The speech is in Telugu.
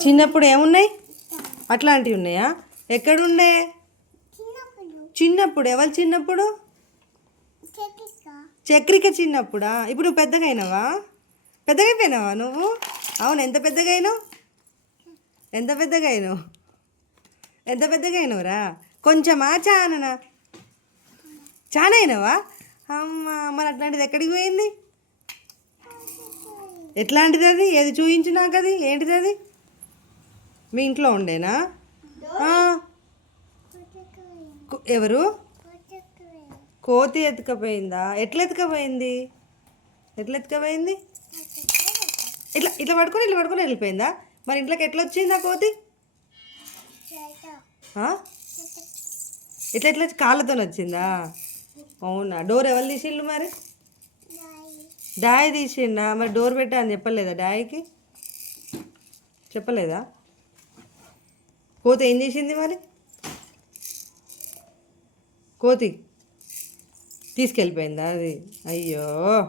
చిన్నప్పుడు ఏమున్నాయి? అట్లాంటివి ఉన్నాయా? ఎక్కడుండే చిన్నప్పుడు? ఎవరు చిన్నప్పుడు? చక్రిక చిన్నప్పుడా? ఇప్పుడు నువ్వు పెద్దగా అయినావా? పెద్దగా అయిపోయినావా నువ్వు? అవును, ఎంత పెద్దగా అయినావు? ఎంత పెద్దగా అయినావు? ఎంత పెద్దగా అయినావురా? కొంచెమా చాననా? చాలా అయినావా? అమ్మ, మరి అట్లాంటిది ఎక్కడికి పోయింది? ఎట్లాంటిది అది? ఏది చూయించు నాకు, అది ఏంటిది? అది మీ ఇంట్లో ఉండేనా? ఆ, ఎవరు? కోతి ఎత్తుకపోయిందా? ఎట్లా ఎత్తుకపోయింది? ఎట్లా ఎత్తుకపోయింది? ఇట్లా ఇట్లా పడుకొని వెళ్ళిపోయిందా? మరి ఇంట్లోకి ఎట్లా వచ్చింది ఆ కోతి? ఆ? ఇట్లా ఇట్లా కాళ్ళతో వచ్చిందా? అవునా? డోర్ ఎవరు తీసిండు మరి? డాయ్ తీసిండా? మరి డోర్ పెట్టా అని చెప్పలేదా డాయ్కి? చెప్పలేదా? కోతి ఏం చేసింది మరి? కోతి తీసుకెళ్ళిపోయిందా అది? అయ్యో.